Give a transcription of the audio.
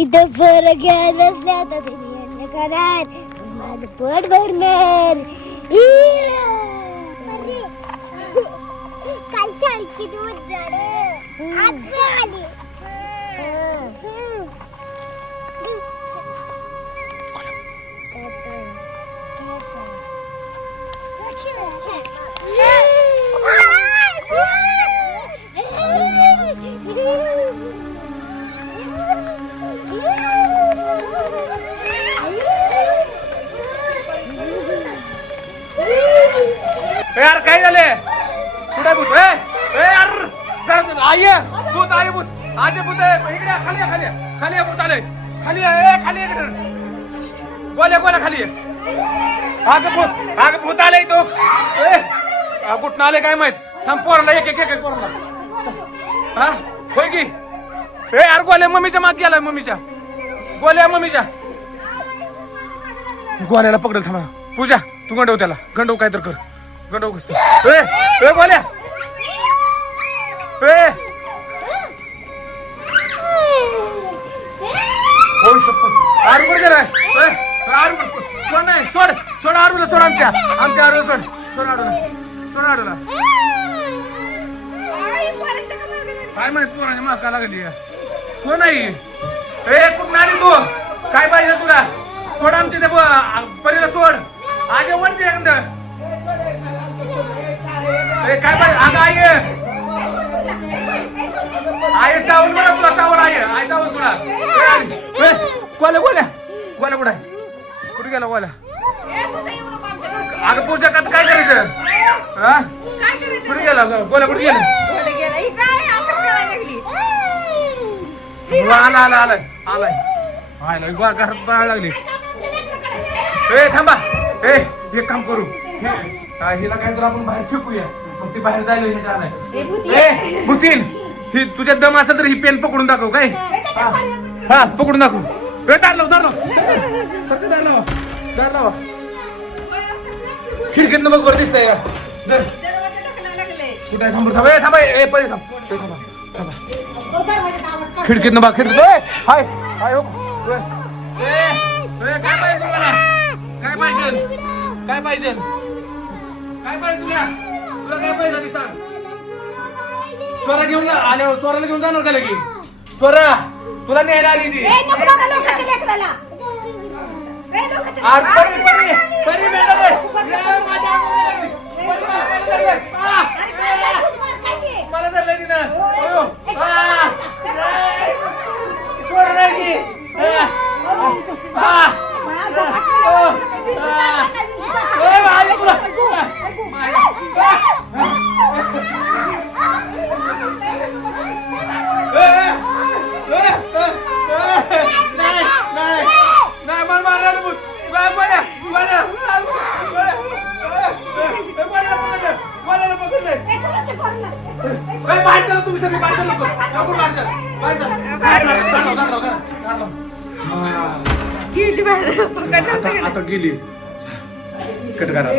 इथं फर घ्या नसल्या तर तुम्ही खाणार माझं पोट भरणार काल शाळेत किती मज्जा रे. आज आली ए काय झाले? कुठे भूत? ए ए यार आई आहे. भूत आई भूत. आजे भूत आहे. इकडे खाली या, खाली खाली या, भूत आले खाली ए खाली या इकडे. बोल्या बोल्या खाली ये. आग भूत आग भूत आले तो ए आ, कुठं आले काय माहीत? थांब पोराला एक एक एक एक पोराला. हा? होय की? ए यार गोल्या मम्मीच्या माग गेलाय मम्मीच्या. गोल्या मम्मीच्या. गोल्याला पकडल थांबा. पूजा तू गंडव त्याला. गंडव काय तर कर. गंडो कसं ए ए बोल्या ए. होय शपथ आरवर गेलाय? ए, आरू सोड नाही सोड. सोड आरूला सोड आमच्या. आमच्या आरूला सोड. सोड आरूला. सोड आरूला. काय माहीत पोराने माका लागली कोण नाही ए कुठं नाही तू? काय पाहिजे तुला? सोड आमच्या ते ब- परीला सोड. आगे वरती एखाद काय पाहिजे अगं आई आई चावल म्हणा तुला चावल आई आई चावल तुला कोल्या कोल्या कोल्या कुठं आहे? कुठे गेला कोल्या अगं पूजा का काय करायचं? हा? कुठे गेला कोल्या कुठे गेला? हो, आला आला आलाय आलाय. आलाय गोळा घरात बाळ लागली. ए थांबा. ए एक काम करू. हे- हा, हिला काय तर आपण बाहेर फेकूया. मग ती बाहेर जायला ह्याच्या आणाय ए भूतीन ती तुझ्या दम असेल तर ही पेन पकडून दाखव काय? हा. हा, पकडून दाखव. ए दार लाव दार लाव. फक्त दार लावा? दार लावा. खिडकीतनं बघ बरं दिसतंय का? धर. कुठे आहे? थांब थांब. ए थांबा ए पहिले थांब. ए, थांबा. थांबा. खिडकीतनं बघ खिडकीत. ए हाय हाय हो. ए, ए, ए, काय पाहिजे तुम्हाला? काय पाहिजे? काय पाहिजे? काय पाहिजे तुला तुला काय पाहिजे आधी सांग. स्वरा घेऊन जा आल्यावर स्वराला घेऊन जाणार का लगी? स्वरा तुला न्यायला आली ती. आर परी परी परी मॅडम ए, माझ्या अंगावर लागली. परी, मला धरलंय. आ, ए, मला धरलंय तिनं अयो, आ, सोड नाही की आ, आ, ओ, आ, ए, आता आता गेली. कट करा.